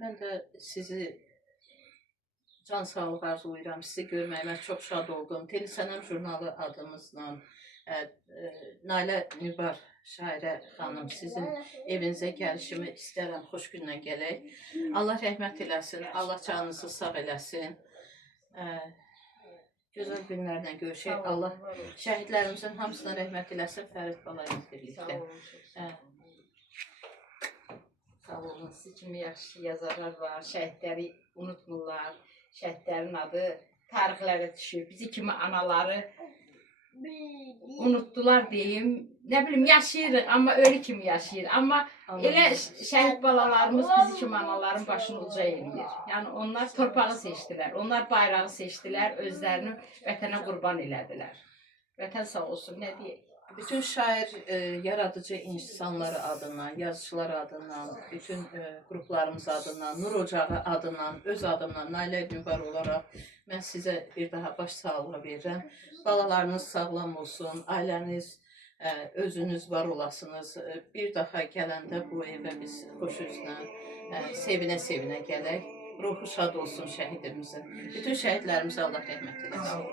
Mən də sizi can sağlığı arzulayıram. Sizi görməyimə çox şad oldum. Telesənəm jurnalı adımızla Nailə Nübar şairə xanım, sizin evinizə gəlişimi istərəm, xoş günlə gələk. Allah rəhmət eləsin, Allah canınızı sağ eləsin. Gözəl günlərlə görüşək. Allah şəhidlərimizin hamısına rəhmət eləsin, Fərid balayımız birlikdə. Sağ olun, siz kimi yaxşı yazarlar var, şəhidləri unutmurlar, şəhidlərin adı tarixlərə düşür, bizi kimi anaları unutdular deyim, nə bilim yaşayırıq, amma ölü kimi yaşayır, amma elə şəhid balalarımız bizi kimi anaların başını uca eləyir. Yəni onlar torpağı seçdilər, onlar bayrağı seçdilər, özlərini vətənə qurban elədilər. Vətən sağ olsun, nə deyək? Bütün şair, yaradıcı insanları adından, yazıçılar adından, bütün qruplarımız adından, Nur Ocağı adından, öz adımdan, Nailə Nübar olaraq mən sizə bir daha baş sağlığı verirəm. Balalarınız sağlam olsun, ailəniz, özünüz var olasınız. Bir daha gələndə bu evə biz xoş üzlə, sevinə-sevinə gələk. Ruhu şad olsun şəhidimizin. Bütün şəhidlərimizə Allah rəhmət eləsin.